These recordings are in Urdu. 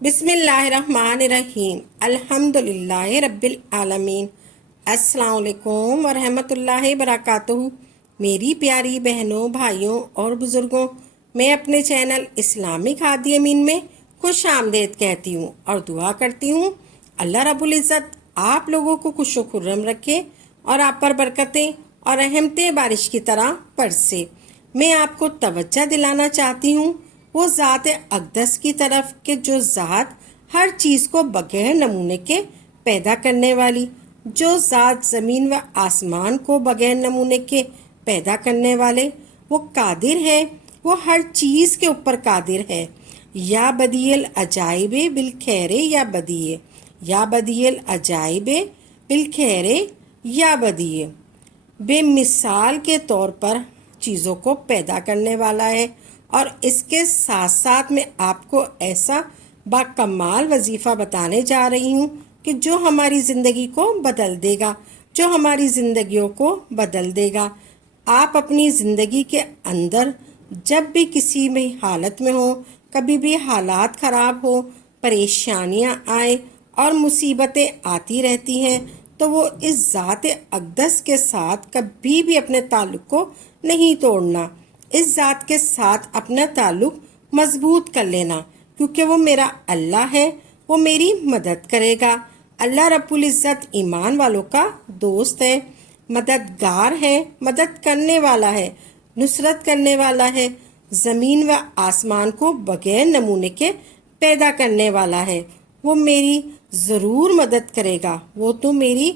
بسم اللہ الرحمن الرحیم الحمدللہ رب العالمین۔ السلام علیکم ورحمۃ اللہ وبرکاتہ۔ میری پیاری بہنوں، بھائیوں اور بزرگوں، میں اپنے چینل اسلامک ہادی امین میں خوش آمدید کہتی ہوں اور دعا کرتی ہوں اللہ رب العزت آپ لوگوں کو خوش و خرم رکھے اور آپ پر برکتیں اور رحمتیں بارش کی طرح برسے۔ میں آپ کو توجہ دلانا چاہتی ہوں وہ ذات اقدس کی طرف کہ جو ذات ہر چیز کو بغیر نمونے کے پیدا کرنے والی، جو ذات زمین و آسمان کو بغیر نمونے کے پیدا کرنے والے، وہ قادر ہے، وہ ہر چیز کے اوپر قادر ہے۔ یا بدیع العجائب بالخیر یا بدیع، یا بدیع العجائب بالخیر یا بدیع، بے مثال کے طور پر چیزوں کو پیدا کرنے والا ہے۔ اور اس کے ساتھ ساتھ میں آپ کو ایسا باکمال وظیفہ بتانے جا رہی ہوں کہ جو ہماری زندگی کو بدل دے گا، جو ہماری زندگیوں کو بدل دے گا۔ آپ اپنی زندگی کے اندر جب بھی کسی بھی حالت میں ہو، کبھی بھی حالات خراب ہو، پریشانیاں آئیں اور مصیبتیں آتی رہتی ہیں، تو وہ اس ذات اقدس کے ساتھ کبھی بھی اپنے تعلق کو نہیں توڑنا، اس ذات کے ساتھ اپنا تعلق مضبوط کر لینا، کیونکہ وہ میرا اللہ ہے، وہ میری مدد کرے گا۔ اللہ رب العزت ایمان والوں کا دوست ہے، مددگار ہے، مدد کرنے والا ہے، نصرت کرنے والا ہے، زمین و آسمان کو بغیر نمونے کے پیدا کرنے والا ہے۔ وہ میری ضرور مدد کرے گا، وہ تو میری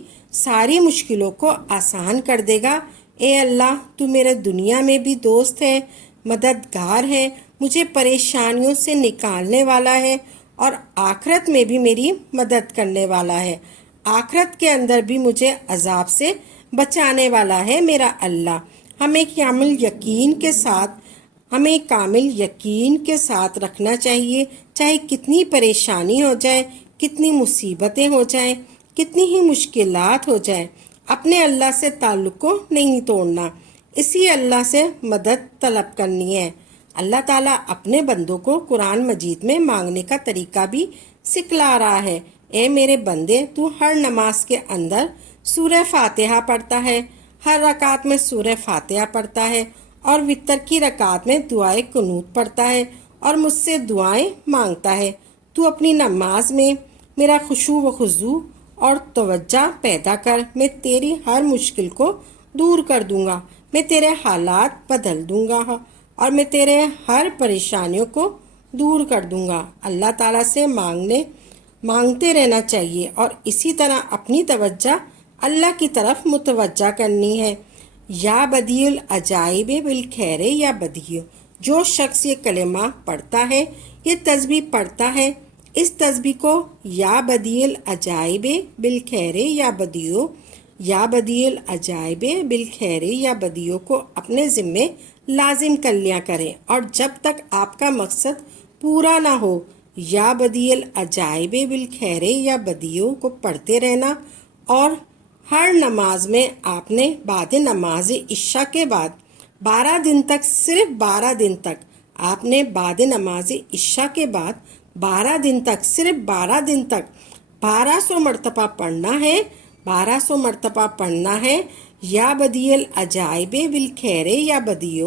ساری مشکلوں کو آسان کر دے گا۔ اے اللہ، تو میرے دنیا میں بھی دوست ہے، مددگار ہے، مجھے پریشانیوں سے نکالنے والا ہے، اور آخرت میں بھی میری مدد کرنے والا ہے، آخرت کے اندر بھی مجھے عذاب سے بچانے والا ہے میرا اللہ۔ ہمیں کامل یقین کے ساتھ رکھنا چاہیے، چاہے کتنی پریشانی ہو جائے، کتنی مصیبتیں ہو جائیں، کتنی ہی مشکلات ہو جائیں، اپنے اللہ سے تعلق کو نہیں توڑنا، اسی اللہ سے مدد طلب کرنی ہے۔ اللہ تعالیٰ اپنے بندوں کو قرآن مجید میں مانگنے کا طریقہ بھی سکھلا رہا ہے۔ اے میرے بندے، تو ہر نماز کے اندر سورہ فاتحہ پڑھتا ہے، ہر رکعت میں سورہ فاتحہ پڑھتا ہے، اور وتر کی رکعت میں دعائے قنوت پڑھتا ہے اور مجھ سے دعائیں مانگتا ہے۔ تو اپنی نماز میں میرا خشوع و خضوع اور توجہ پیدا کر، میں تیری ہر مشکل کو دور کر دوں گا، میں تیرے حالات بدل دوں گا اور میں تیرے ہر پریشانیوں کو دور کر دوں گا۔ اللہ تعالیٰ سے مانگتے رہنا چاہیے اور اسی طرح اپنی توجہ اللہ کی طرف متوجہ کرنی ہے۔ یا بدیع العجائب بالخیر یا بدیع، جو شخص یہ کلمہ پڑھتا ہے، یہ تسبیح پڑھتا ہے، اس تسبیح کو یا بدیع العجائب بالخیر یا بدیع، یا بدیع العجائب بالخیر یا بدیع کو اپنے ذمے لازم کر لیا کریں، اور جب تک آپ کا مقصد پورا نہ ہو یا بدیع العجائب بالخیر یا بدیع کو پڑھتے رہنا۔ اور ہر نماز میں آپ نے بعد نماز عشاء کے بعد 12 دن تک، صرف 12 دن تک آپ نے بعد نماز عشاء کے بعد 12 دن تک، صرف 12 دن تک 1200 مرتبہ پڑھنا ہے، 1200 مرتبہ پڑھنا ہے یا بدیع العجائب بالخیر یا بدیع۔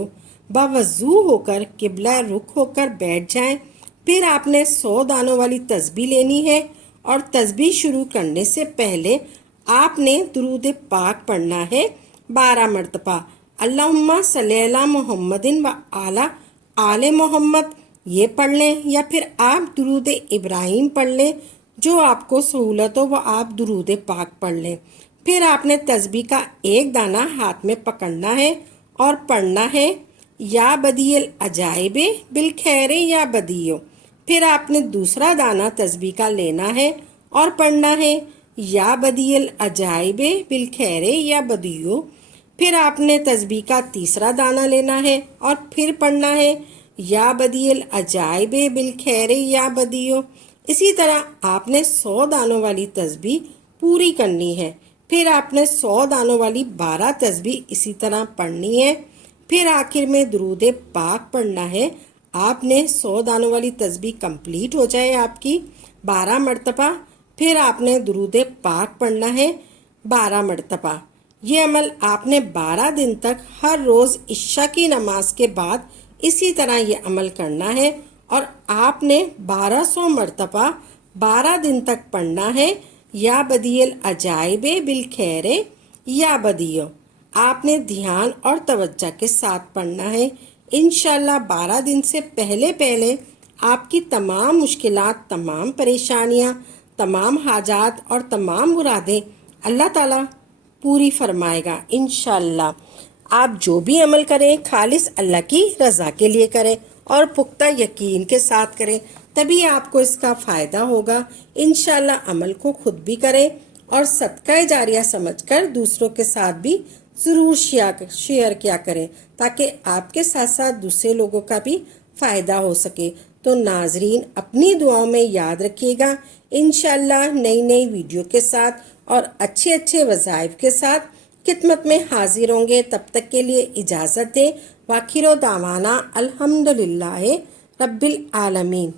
باوضو ہو کر قبلہ رخ ہو کر بیٹھ جائیں، پھر آپ نے 100 دانوں والی تسبیح لینی ہے، اور تسبیح شروع کرنے سے پہلے آپ نے درود پاک پڑھنا ہے 12 مرتبہ۔ اللہم صلی علی محمد و علی آل محمد، یہ پڑھ لیں، یا پھر آپ درود ابراہیم پڑھ لیں، جو آپ کو سہولت ہو وہ آپ درود پاک پڑھ لیں۔ پھر آپ نے تسبیح کا ایک دانہ ہاتھ میں پکڑنا ہے اور پڑھنا ہے یا بدیع العجائب بالخیر یا بدیع۔ پھر آپ نے دوسرا دانہ تسبیح کا لینا ہے اور پڑھنا ہے یا بدیع العجائب بالخیر یا بدیع۔ پھر آپ نے تسبیح کا تیسرا دانہ لینا ہے اور پھر پڑھنا ہے یا بدیع العجائب بالخیر یا بدیع۔ اسی طرح آپ نے 100 دانوں والی تسبیح پوری کرنی ہے، پھر آپ نے 100 دانوں والی 12 تسبیح اسی طرح پڑھنی ہے، پھر آخر میں درود پاک پڑھنا ہے آپ نے 100 دانوں والی تسبیح کمپلیٹ ہو جائے آپ کی 12 مرتبہ، پھر آپ نے درود پاک پڑھنا ہے 12 مرتبہ۔ یہ عمل آپ نے 12 دن تک ہر روز عشاء کی نماز کے بعد اسی طرح یہ عمل کرنا ہے، اور آپ نے 1200 مرتبہ 12 دن تک پڑھنا ہے یا بدیع العجائب بالخیر یا بدیع۔ آپ نے دھیان اور توجہ کے ساتھ پڑھنا ہے۔ انشاءاللہ 12 دن سے پہلے پہلے آپ کی تمام مشکلات، تمام پریشانیاں، تمام حاجات اور تمام مرادیں اللہ تعالیٰ پوری فرمائے گا انشاءاللہ۔ آپ جو بھی عمل کریں خالص اللہ کی رضا کے لیے کریں اور پختہ یقین کے ساتھ کریں، تبھی آپ کو اس کا فائدہ ہوگا۔ انشاءاللہ عمل کو خود بھی کریں اور صدقہ جاریہ سمجھ کر دوسروں کے ساتھ بھی ضرور شیئر کیا کریں، تاکہ آپ کے ساتھ ساتھ دوسرے لوگوں کا بھی فائدہ ہو سکے۔ تو ناظرین اپنی دعاؤں میں یاد رکھیے گا، انشاءاللہ نئی نئی ویڈیو کے ساتھ اور اچھے اچھے وظائف کے ساتھ خدمت میں حاضر ہوں گے۔ تب تک کے لیے اجازت دیں۔ وآخر دعوانا الحمدللہ رب العالمین۔